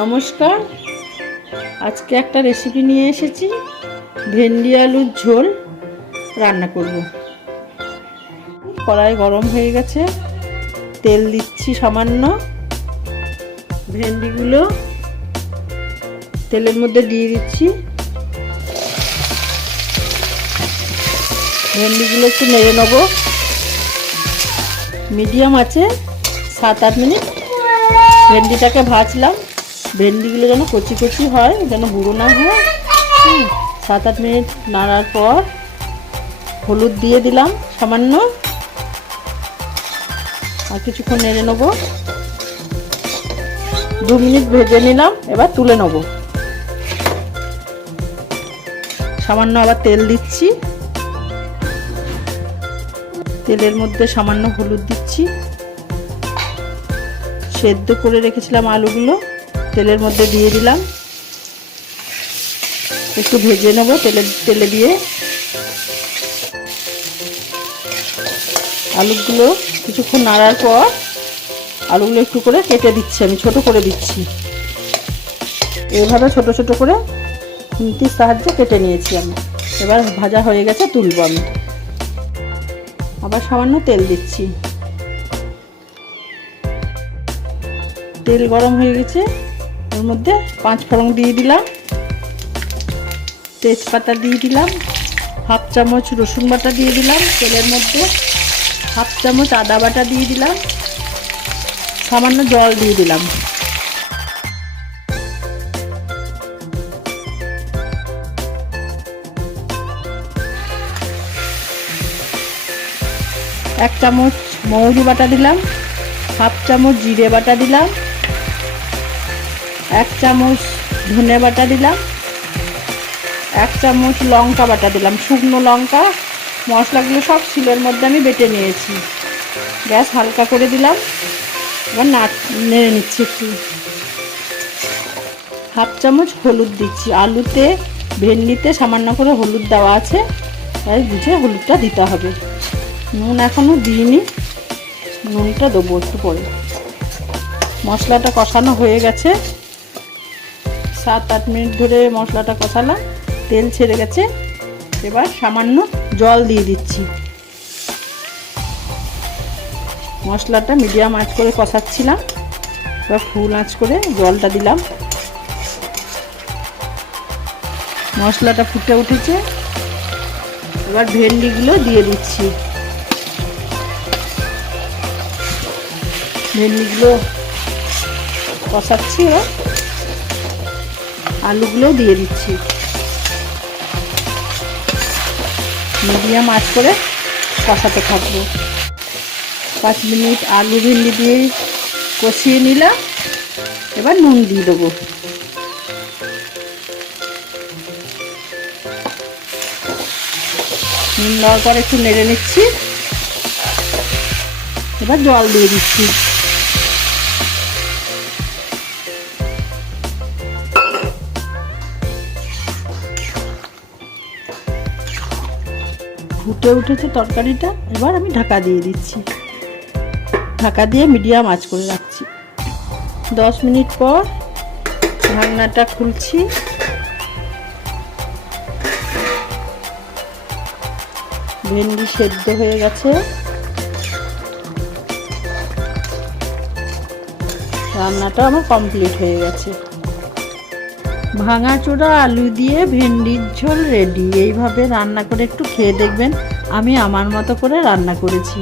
নমস্কার। আজকে একটা রেসিপি নিয়ে এসেছি, ভেন্ডি আলুর ঝোল রান্না করব। কড়াই গরম হয়ে গেছে, তেল দিচ্ছি সামান্য। ভেন্ডিগুলো তেলের মধ্যে দিয়ে দিচ্ছি। ভেন্ডিগুলো একটু নেড়ে নেব মিডিয়াম আছে। 7-8 মিনিট ভেন্ডিটাকে ভাজলাম। ভেন্ডিগুলো যেন কচি কচি হয়, যেন বুড়ো না হয়। 7-8 মিনিট নাড়ার পর হলুদ দিয়ে দিলাম সামান্য, আর কিছুক্ষণ নেড়ে নেব। 2 মিনিট ভেজে নিলাম, এবার তুলে নেব। সামান্য আবার তেল দিচ্ছি, তেলের মধ্যে সামান্য হলুদ দিচ্ছি। সেদ্ধ করে রেখেছিলাম আলুগুলো তেলের মধ্যে দিয়ে দিলাম, একটু ভেজে নেব তেলে দিয়ে। আলুগুলো কিছুক্ষণ নাড়ার পর আলুগুলো একটু করে কেটে দিচ্ছি, আমি ছোট করে দিচ্ছি। এইভাবে ছোট ছোট করে খুন্তির সাহায্যে কেটে নিয়েছি আমি। এবার ভাজা হয়ে গেছে, তুলব আমি। আবার সামান্য তেল দিচ্ছি। তেল গরম হয়ে গেছে, ওর মধ্যে 5 ফোড়ন দিয়ে দিলাম, তেজপাতা দিয়ে দিলাম, 1/2 চামচ রসুন বাটা দিয়ে দিলাম তেলের মধ্যে, 1/2 চামচ আদা বাটা দিয়ে দিলাম, সামান্য জল দিয়ে দিলাম। এক চামচ মৌরি বাটা দিলাম, 1/2 চামচ জিরে বাটা দিলাম, 1 চামচ ধনে বাটা দিলাম, 1 চামচ লঙ্কা বাটা দিলাম, শুকনো লঙ্কা। মশলাগুলো সব শিলের মধ্যে আমি বেটে নিয়েছি। গ্যাস হালকা করে দিলাম, এবার নেড়ে নিচ্ছি একটু। 1/2 চামচ হলুদ দিচ্ছি। আলুতে ভেন্ডিতে সামান্য করে হলুদ দেওয়া আছে, তাই বুঝে হলুদটা দিতে হবে। নুন এখনও দিইনি, নুনটা দেবো একটু পরে। মশলাটা কষানো হয়ে গেছে, 7-8 মিনিট ধরে মশলাটা কষালাম, তেল ছেড়ে গেছে। এবার সামান্য জল দিয়ে দিচ্ছি। মশলাটা মিডিয়াম আঁচ করে কষাচ্ছিলাম, এবার ফুল আঁচ করে জলটা দিলাম। মশলাটা ফুটে উঠেছে, এবার ভেন্ডিগুলো দিয়ে দিচ্ছি। ভেন্ডিগুলো কষাচ্ছি, এবার আলুগুলোও দিয়ে দিচ্ছি। মিডিয়াম আঁচ করে কষাতে থাকবো। 5 মিনিট আলু ভেন্ডি দিয়ে কষিয়ে নিলাম, এবার নুন দিয়ে দেবো। নুন দেওয়ার পর একটু নেড়ে নিচ্ছি, এবার জল দিয়ে দিচ্ছি। ফুটে উঠেছে তরকারিটা, এবার আমি ঢাকা দিয়ে দিচ্ছি। ঢাকা দিয়ে মিডিয়াম আঁচ করে রাখছি। 10 মিনিট পর ঢাকনাটা খুলছি। ভেন্ডি সেদ্ধ হয়ে গেছে, রান্নাটা আমার কমপ্লিট হয়ে গেছে। ভাঙাচোরা আলু দিয়ে ভেন্ডির ঝোল রেডি। এইভাবে রান্না করে একটু খেয়ে দেখবেন, আমি আমার মতো করে রান্না করেছি।